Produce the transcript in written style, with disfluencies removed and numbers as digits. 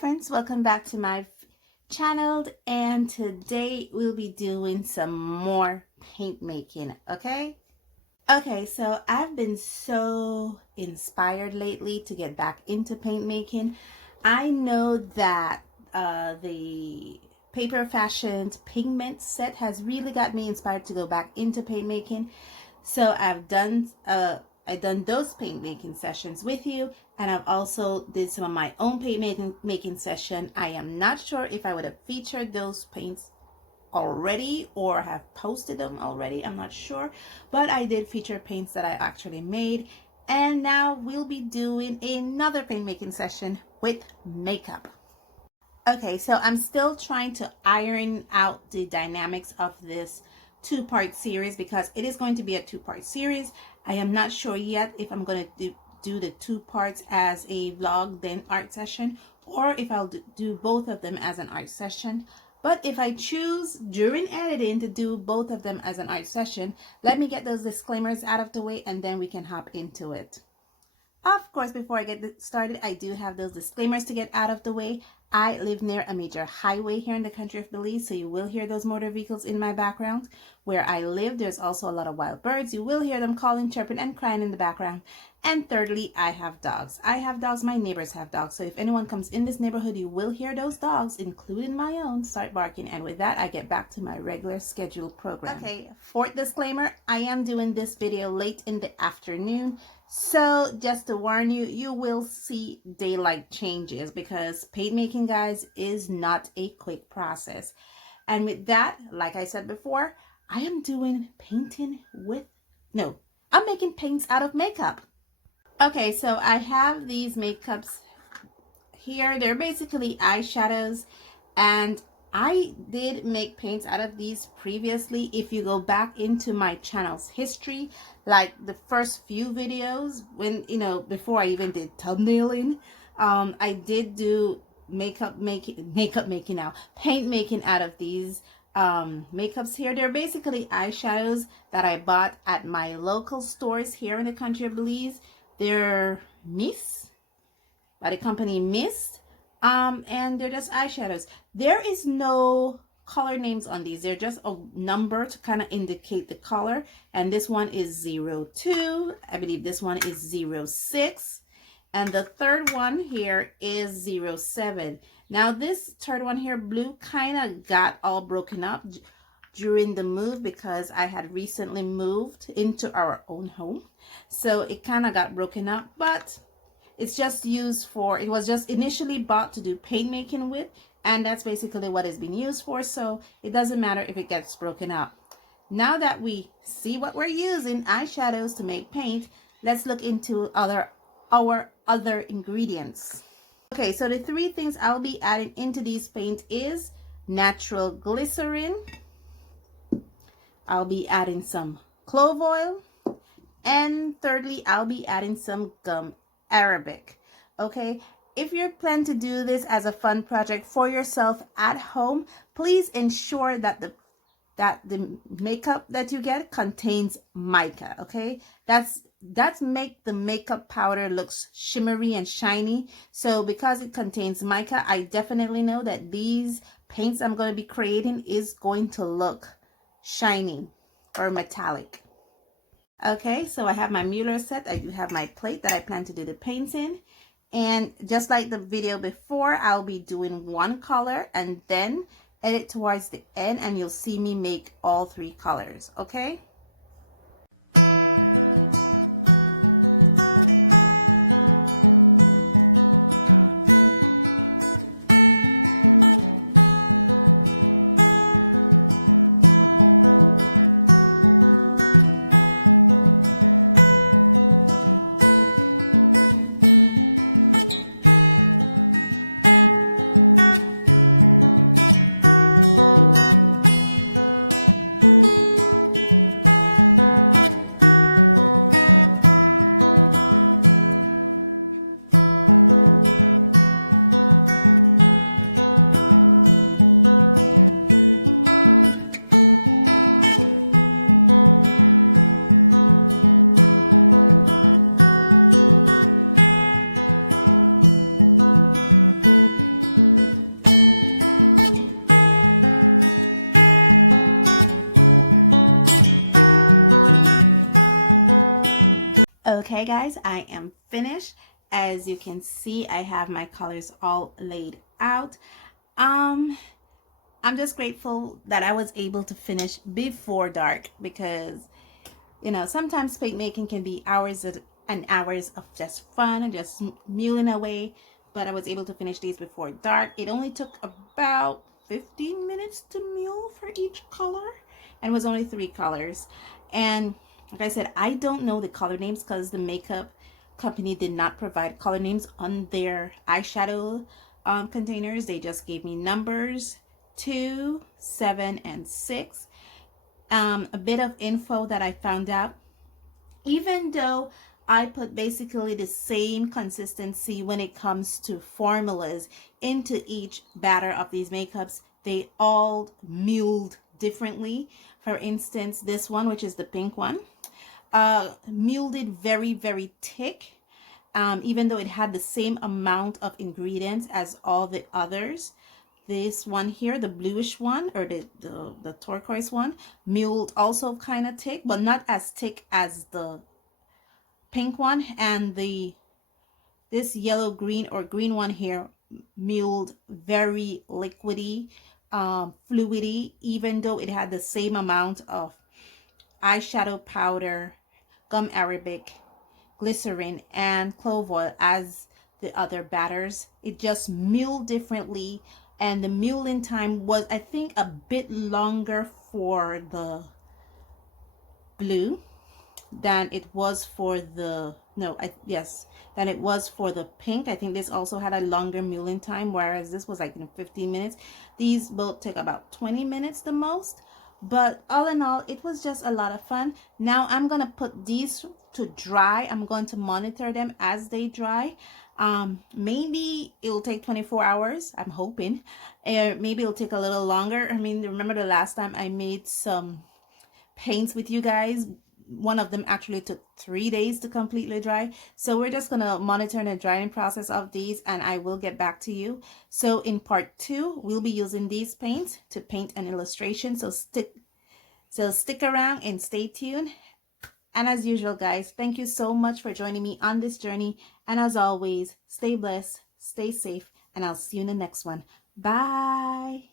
friends, welcome back to my channel, and today we'll be doing some more paint making. Okay, so I've been so inspired lately to get back into paint making. I know that the Paper Fashion's pigment set has really got me inspired to go back into paint making. So I've done those paint making sessions with you, and I've also did some of my own paint making session. I am not sure if I would have featured those paints already or have posted them already. I'm not sure, but I did feature paints that I actually made, and now we'll be doing another paint making session with makeup. Okay, so I'm still trying to iron out the dynamics of this two-part series because it is going to be a two-part series. I am not sure yet if I'm going to do the two parts as a vlog then art session, or if I'll do both of them as an art session. But if I choose during editing to do both of them as an art session, let me get those disclaimers out of the way and then we can hop into it. Of course, before I get started, I do have those disclaimers to get out of the way. I live near a major highway here in the country of Belize, so you will hear those motor vehicles in my background. Where I live, there's also a lot of wild birds. You will hear them calling, chirping, and crying in the background. And thirdly, I have dogs. I have dogs, my neighbors have dogs. So if anyone comes in this neighborhood, you will hear those dogs, including my own, start barking. And with that, I get back to my regular scheduled program. Okay, fourth disclaimer, I am doing this video late in the afternoon. So just to warn you, you will see daylight changes because paint making, guys, is not a quick process. And with that, like I said before, I am doing painting with, no, I'm making paints out of makeup. Okay, so I have these makeups here. They're basically eyeshadows, and I did make paints out of these previously. If you go back into my channel's history, like the first few videos, when, you know, before I even did thumbnailing, I did do paint making out of these makeups here. They're basically eyeshadows that I bought at my local stores here in the country of Belize. They're Miss by the company Mist, and they're just eyeshadows. There is no color names on these. They're just a number to kind of indicate the color, and this one is 02. I believe this one is 06, and the third one here is 07. Now this third one here, blue, kind of got all broken up during the move because I had recently moved into our own home, so it kind of got broken up, but it's just used for, it was just initially bought to do paint making with, and that's basically what it's been used for, so it doesn't matter if it gets broken up. Now that we see what we're using, eyeshadows to make paint, let's look into our other ingredients. Okay, so the three things I'll be adding into these paint is natural glycerin, I'll be adding some clove oil, and thirdly, I'll be adding some gum Arabic. Okay, if you plan to do this as a fun project for yourself at home, please ensure that the makeup that you get contains mica. Okay, that's make the makeup powder looks shimmery and shiny. So because it contains mica, I definitely know that these paints I'm going to be creating is going to look shiny or metallic. Okay, so I have my Mueller set. I do have my plate that I plan to do the paints in. And just like the video before, I'll be doing one color and then edit towards the end, and you'll see me make all three colors, okay? Okay guys, I am finished. As you can see, I have my colors all laid out. I'm just grateful that I was able to finish before dark, because you know, sometimes paint making can be hours and hours of just fun and just mulling away, but I was able to finish these before dark. It only took about 15 minutes to mule for each color, and it was only 3 colors. And like I said, I don't know the color names because the makeup company did not provide color names on their eyeshadow containers. They just gave me numbers 2, 7, and 6. A bit of info that I found out: even though I put basically the same consistency when it comes to formulas into each batter of these makeups, they all muled differently. For instance, this one, which is the pink one, muled it very, very thick, even though it had the same amount of ingredients as all the others. This one here, the bluish one, or the turquoise one, muled also kind of thick, but not as thick as the pink one. And this yellow green or green one here muled very liquidy, fluidy, even though it had the same amount of eyeshadow powder, gum arabic, glycerin, and clove oil as the other batters. It just muled differently, and the muling time was, I think, a bit longer for the blue than it was for the than it was for the pink. I think this also had a longer muling time, whereas this was like 15 minutes. These both take about 20 minutes the most, but all in all, it was just a lot of fun. Now I'm gonna put these to dry. I'm going to monitor them as they dry. Maybe it'll take 24 hours, I'm hoping. Maybe it'll take a little longer. I mean, remember the last time I made some paints with you guys, one of them actually took 3 days to completely dry. So we're just gonna monitor the drying process of these, and I will get back to you. So in part 2, we'll be using these paints to paint an illustration. So stick around and stay tuned. And as usual, guys, thank you so much for joining me on this journey. And as always, stay blessed, stay safe, and I'll see you in the next one. Bye.